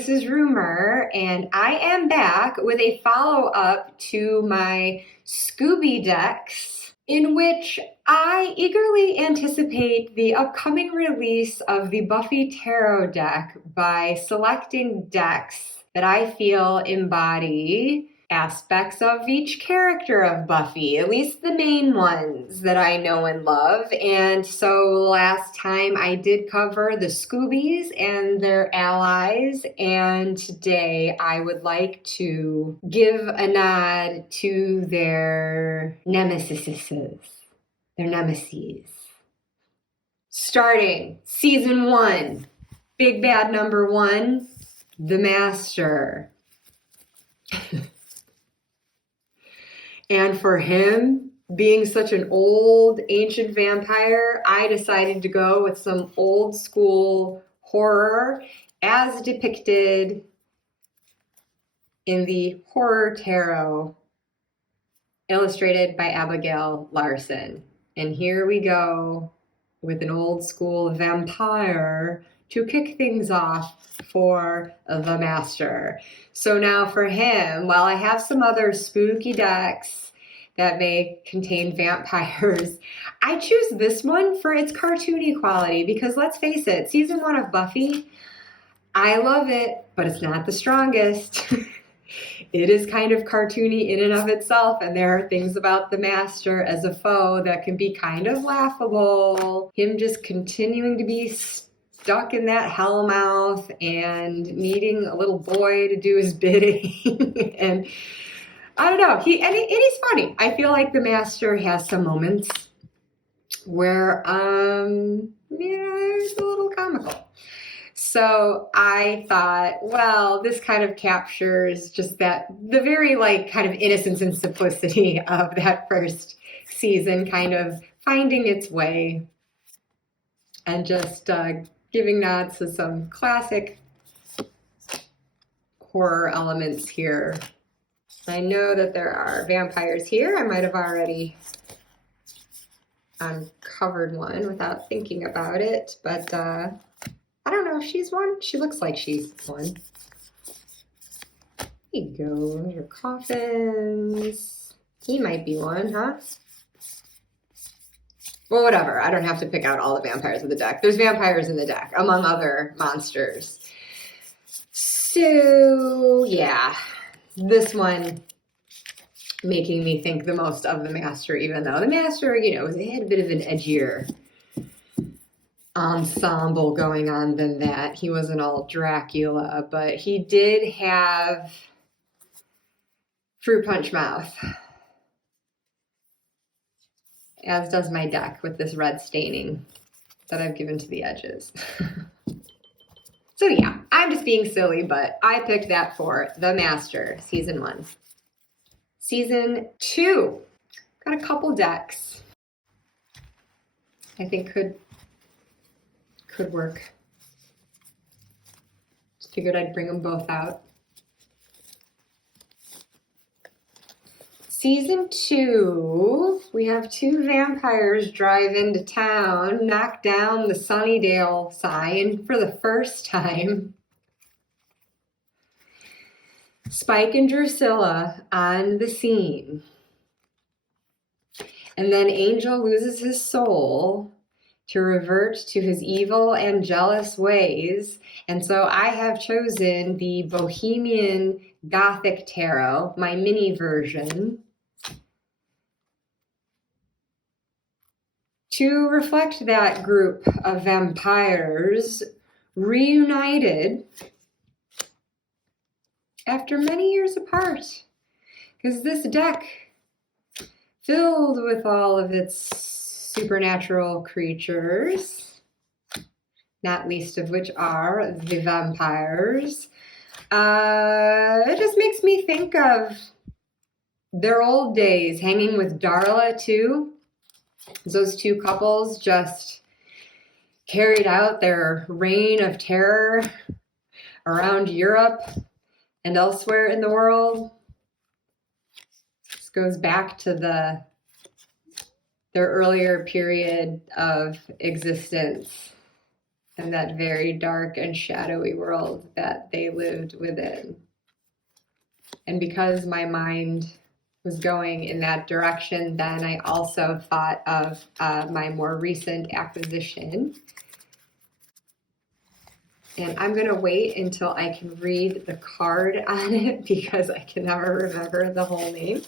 this is Rumor, and I am back with a follow-up to my Scooby decks, in which I eagerly anticipate the upcoming release of the Buffy Tarot deck by selecting decks that I feel embody aspects of each character of Buffy, at least the main ones that I know and love. And so last time I did cover the Scoobies and their allies, and today I would like to give a nod to their nemesis. Starting season 1, big bad number 1, the Master. And for him, being such an old, ancient vampire, I decided to go with some old school horror as depicted in the Horror Tarot, illustrated by Abigail Larson. And here we go with an old school vampire to kick things off for the Master. So now for him, while I have some other spooky decks that may contain vampires, I choose this one for its cartoony quality because let's face it, season 1 of Buffy, I love it, but it's not the strongest. It is kind of cartoony in and of itself, and there are things about the Master as a foe that can be kind of laughable. Him just continuing to be stuck in that hellmouth and needing a little boy to do his bidding. And I don't know, he's funny. I feel like the Master has some moments where, it's a little comical. So I thought, well, this kind of captures just the very kind of innocence and simplicity of that first season kind of finding its way and just giving nods to some classic horror elements here. I know that there are vampires here. I might have already uncovered one without thinking about it, but I don't know if she's one. She looks like she's one. There you go. Your coffins. He might be one, huh? Well, whatever. I don't have to pick out all the vampires of the deck. There's vampires in the deck, among other monsters. So, yeah. This one making me think the most of the Master, even though the Master, it had a bit of an edgier ensemble going on than that. He wasn't all Dracula, but he did have fruit punch mouth, as does my deck with this red staining that I've given to the edges. So yeah, I'm just being silly, but I picked that for the Master, season 1. Season 2, got a couple decks I think could work. Just figured I'd bring them both out. Season 2, we have 2 vampires drive into town, knock down the Sunnydale sign for the first time. Spike and Drusilla on the scene. And then Angel loses his soul to revert to his evil and jealous ways. And so I have chosen the Bohemian Gothic Tarot, my mini version, to reflect that group of vampires reunited after many years apart. Because this deck, filled with all of its supernatural creatures, not least of which are the vampires, it just makes me think of their old days, hanging with Darla too. Those 2 couples just carried out their reign of terror around Europe and elsewhere in the world. This goes back to their earlier period of existence and that very dark and shadowy world that they lived within. And because my mind was going in that direction, then I also thought of my more recent acquisition. And I'm going to wait until I can read the card on it because I can never remember the whole name.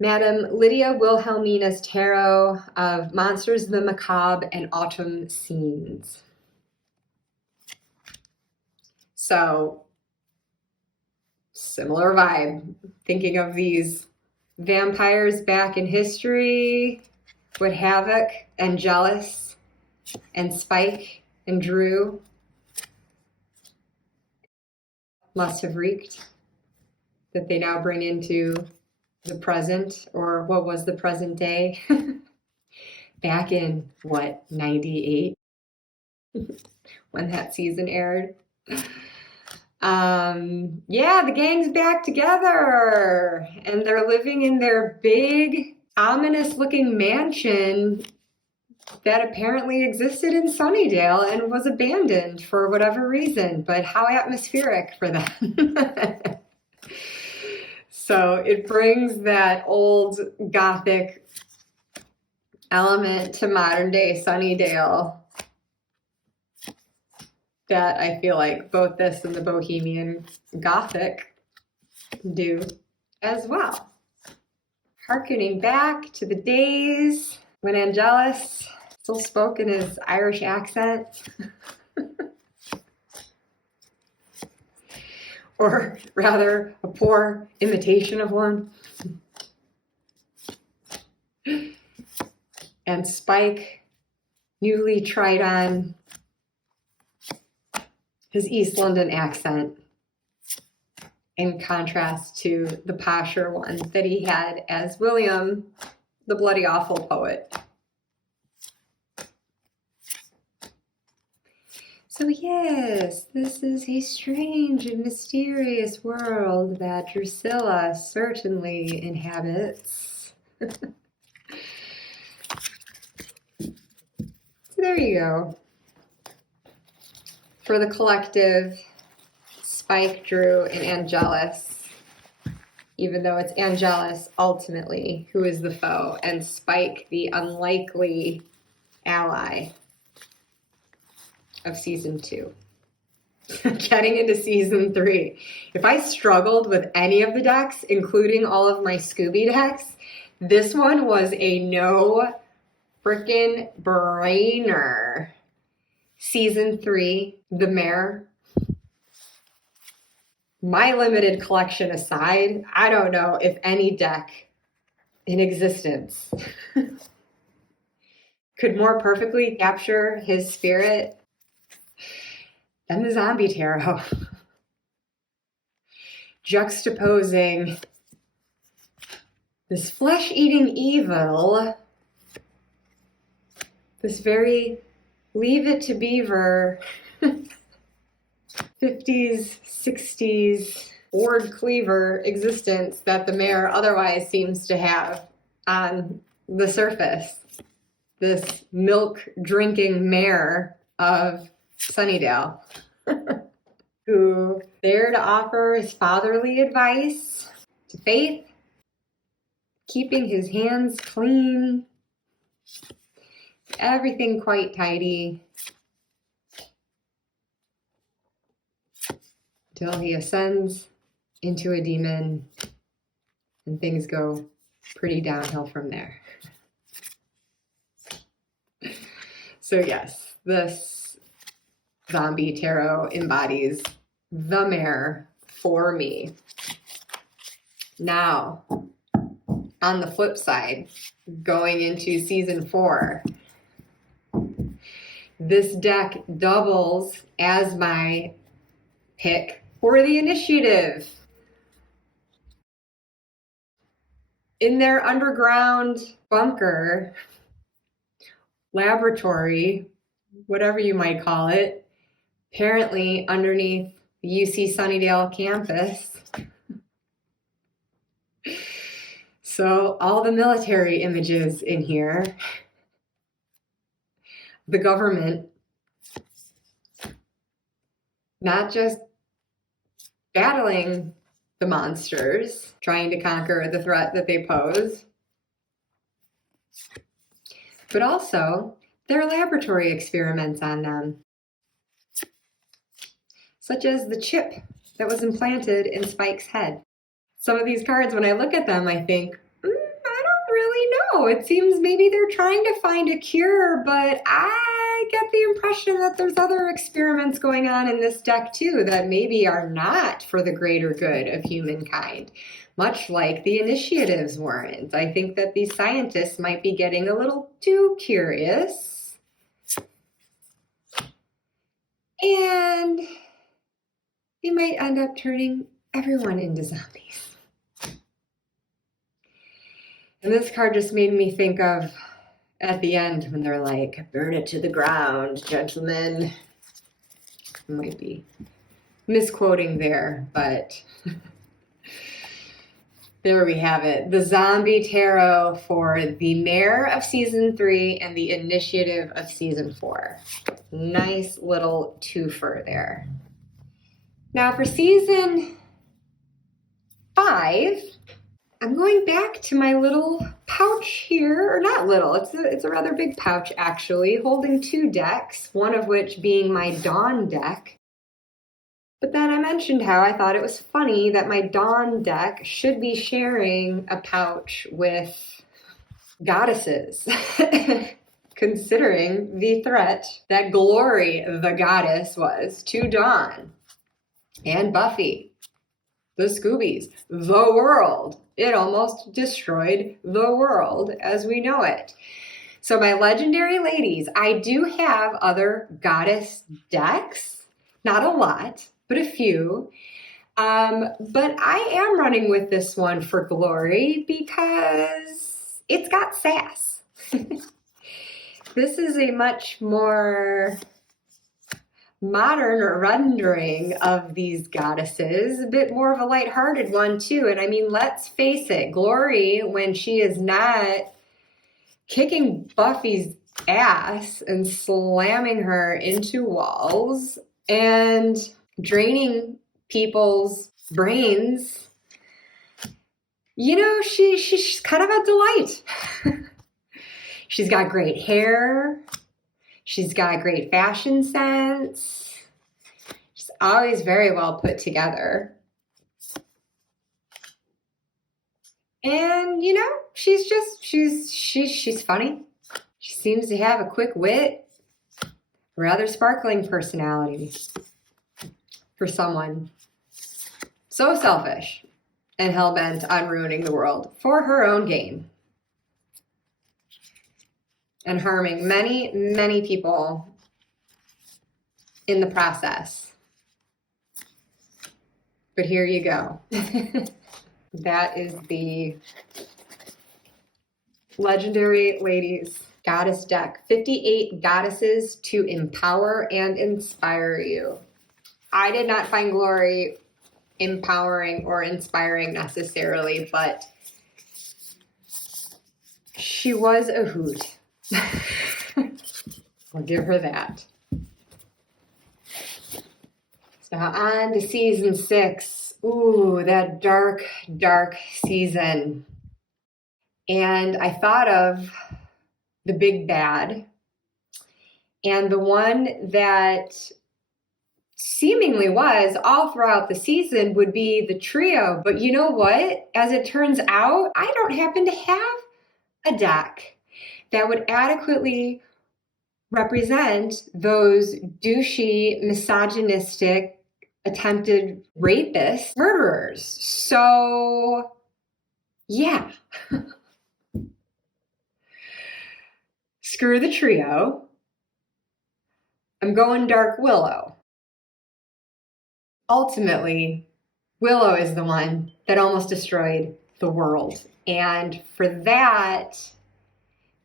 Madame Lydia Wilhelmina's Tarot of Monsters, the Macabre, and Autumn Scenes. So, similar vibe. Thinking of these vampires back in history with Havoc and Jealous and Spike and Drew. Must have reeked that they now bring into the present, or what was the present day? Back in, what, 98? When that season aired. Yeah, the gang's back together and they're living in their big, ominous looking mansion that apparently existed in Sunnydale and was abandoned for whatever reason, but how atmospheric for them. So it brings that old Gothic element to modern day Sunnydale that I feel like both this and the Bohemian Gothic do as well. Harkening back to the days when Angelus still spoke in his Irish accent. Or rather, a poor imitation of one. And Spike newly tried on his East London accent in contrast to the posher one that he had as William, the bloody awful poet. So yes, this is a strange and mysterious world that Drusilla certainly inhabits. So there you go. For the collective, Spike, Drew, and Angelus, even though it's Angelus ultimately who is the foe, and Spike the unlikely ally of season 2. Getting into season 3. If I struggled with any of the decks, including all of my Scooby decks, this one was a no frickin' brainer. Season 3, the Mayor. My limited collection aside, I don't know if any deck in existence could more perfectly capture his spirit than the Zombie Tarot. Juxtaposing this flesh-eating evil, this very Leave It to Beaver 50s, 60s Ward Cleaver existence that the Mayor otherwise seems to have on the surface. This milk-drinking mayor of Sunnydale, who there to offer his fatherly advice to Faith, keeping his hands clean, everything quite tidy, till he ascends into a demon and things go pretty downhill from there. So yes, this Zombie Tarot embodies the Mayor for me. Now, on the flip side, going into season 4, this deck doubles as my pick for the initiative. In their underground bunker, laboratory, whatever you might call it, apparently underneath the UC Sunnydale campus, So all the military images in here, the government, not just battling the monsters, trying to conquer the threat that they pose, but also their laboratory experiments on them, such as the chip that was implanted in Spike's head. Some of these cards, when I look at them, I think, I don't really know. It seems maybe they're trying to find a cure, but I get the impression that there's other experiments going on in this deck too that maybe are not for the greater good of humankind, much like the initiatives weren't. I think that these scientists might be getting a little too curious. And they might end up turning everyone into zombies. And this card just made me think of at the end when they're like, burn it to the ground, gentlemen. I might be misquoting there, but there we have it. The Zombie Tarot for the Mayor of Season 3 and the Initiative of Season 4. Nice little twofer there. Now for Season 5, I'm going back to my little pouch here, or not little, it's a rather big pouch actually, holding 2 decks, one of which being my Dawn deck. But then I mentioned how I thought it was funny that my Dawn deck should be sharing a pouch with goddesses, considering the threat that Glory, the goddess, was to Dawn and Buffy, the Scoobies, the world. It almost destroyed the world as we know it. So my legendary ladies, I do have other goddess decks, not a lot, but a few. But I am running with this one for Glory because it's got sass. This is a much more modern rendering of these goddesses, a bit more of a lighthearted one too. And I mean, let's face it, Glory, when she is not kicking Buffy's ass and slamming her into walls and draining people's brains, you know, she's kind of a delight. She's got great hair. She's got great fashion sense. She's always very well put together. And, you know, she's funny. She seems to have a quick wit, rather sparkling personality for someone so selfish and hell-bent on ruining the world for her own gain and harming many, many people in the process. But here you go. That is the Legendary Ladies Goddess deck. 58 goddesses to empower and inspire you. I did not find Glory empowering or inspiring necessarily, but she was a hoot. I'll give her that. So on to season 6. Ooh, that dark, dark season. And I thought of the big bad, and the one that seemingly was all throughout the season would be the trio. But you know what? As it turns out, I don't happen to have a deck that would adequately represent those douchey, misogynistic, attempted rapist murderers. So, yeah. Screw the trio. I'm going Dark Willow. Ultimately, Willow is the one that almost destroyed the world. And for that,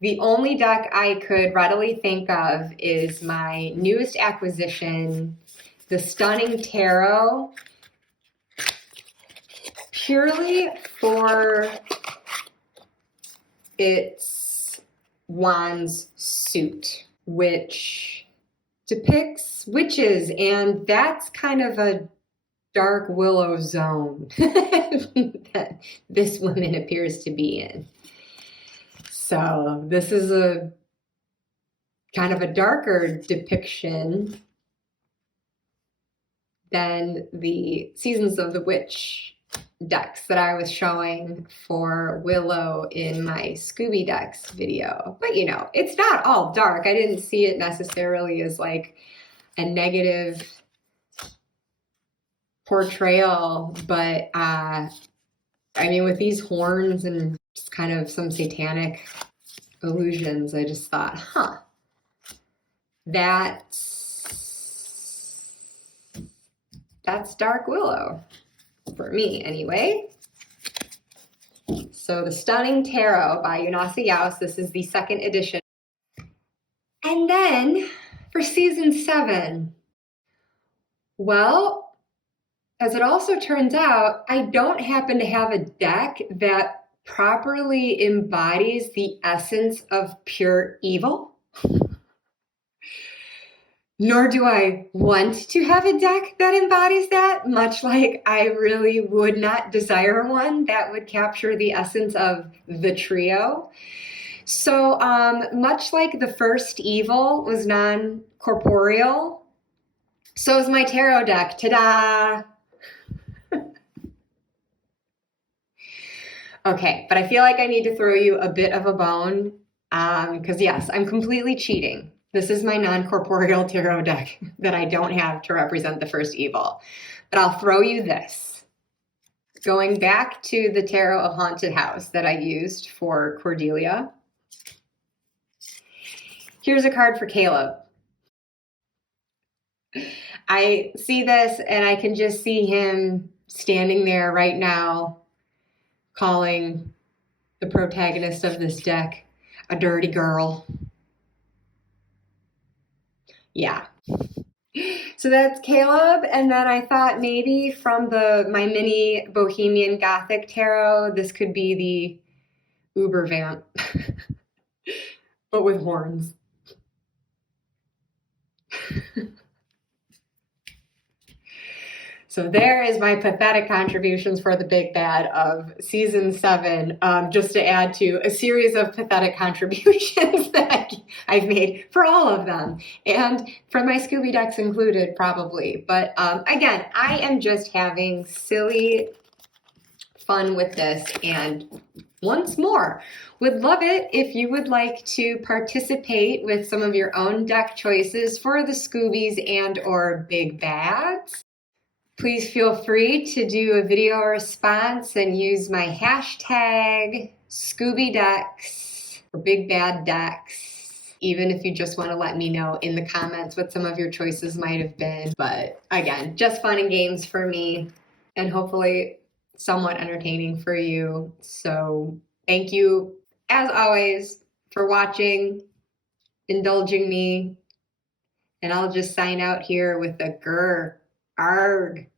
the only deck I could readily think of is my newest acquisition, the Stunning Tarot, purely for It's Juan's suit, which depicts witches, and that's kind of a dark willow zone that this woman appears to be in. So this is a kind of a darker depiction than the Seasons of the Witch decks that I was showing for Willow in my Scooby decks video. But you know, it's not all dark. I didn't see it necessarily as like a negative portrayal, but I mean, with these horns and just kind of some satanic illusions, I just thought, huh, that's Dark Willow, for me anyway. So the Stunning Tarot by Yunasa Yaos, this is the second edition. And then for season 7, well, as it also turns out, I don't happen to have a deck that properly embodies the essence of pure evil. Nor do I want to have a deck that embodies that, much like I really would not desire one that would capture the essence of the trio. So much like the first evil was non-corporeal, so is my tarot deck. Ta-da! Okay, but I feel like I need to throw you a bit of a bone, because yes, I'm completely cheating. This is my non-corporeal tarot deck that I don't have to represent the first evil. But I'll throw you this. Going back to the Tarot of Haunted House that I used for Cordelia, here's a card for Caleb. I see this and I can just see him standing there right now calling the protagonist of this deck a dirty girl. Yeah. So that's Caleb, and then I thought maybe from my mini Bohemian Gothic tarot, this could be the Uber Vamp, but with horns. So there is my pathetic contributions for the big bad of season 7, just to add to a series of pathetic contributions that I've made for all of them, and for my Scooby decks included probably. But again, I am just having silly fun with this, and once more, would love it if you would like to participate with some of your own deck choices for the Scoobies and or big bads. Please feel free to do a video response and use my hashtag ScoobyDecks or Big Bad Decks, even if you just want to let me know in the comments what some of your choices might have been. But again, just fun and games for me, and hopefully somewhat entertaining for you. So thank you, as always, for watching, indulging me, and I'll just sign out here with a grr, argh.